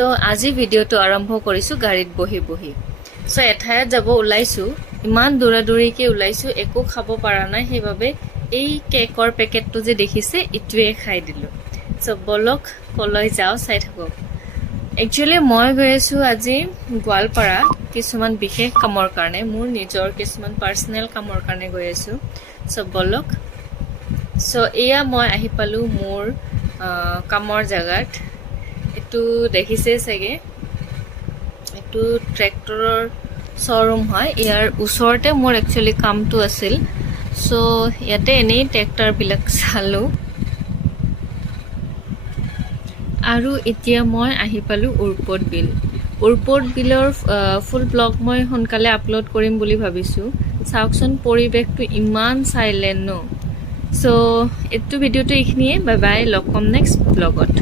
তো আজি ভিডিঅ'টো আৰম্ভ কৰিছোঁ গাড়ীত বহি বহি। চ' এঠাইত যাব ওলাইছোঁ, ইমান দৌৰাদৌৰিকৈ ওলাইছোঁ, একো খাব পৰা নাই, সেইবাবে এই কেকৰ পেকেটটো যে দেখিছে ইটোৱে খাই দিলোঁ। চ' বলক কলৈ যাওঁ চাই থাকক। একচুৱেলি মই গৈ আছোঁ আজি গোৱালপাৰা কিছুমান বিশেষ কামৰ কাৰণে, মোৰ নিজৰ কিছুমান পাৰ্চনেল কামৰ কাৰণে গৈ আছোঁ। চ' বলক। চ' এয়া মই আহি পালোঁ মোৰ কামৰ জেগাত। এইটো দেখিছে চাগে, এইটো ট্ৰেক্টৰৰ শ্ব'ৰুম হয়। ইয়াৰ ওচৰতে মোৰ একচুৱেলি কামটো আছিল। চ' ইয়াতে এনেই ট্ৰেক্টৰবিলাক চালোঁ। আৰু এতিয়া মই আহি পালোঁ উৰপদ বিল। উৰপদ বিলৰ ফুল ব্লগ মই সোনকালে আপলোড কৰিম বুলি ভাবিছোঁ। চাওকচোন পৰিৱেশটো ইমান চাইলেণ্ট ন। চ' এইটো ভিডিঅ'টো এইখিনিয়ে। বাই বাই, লগ পাম নেক্সট ব্লগত।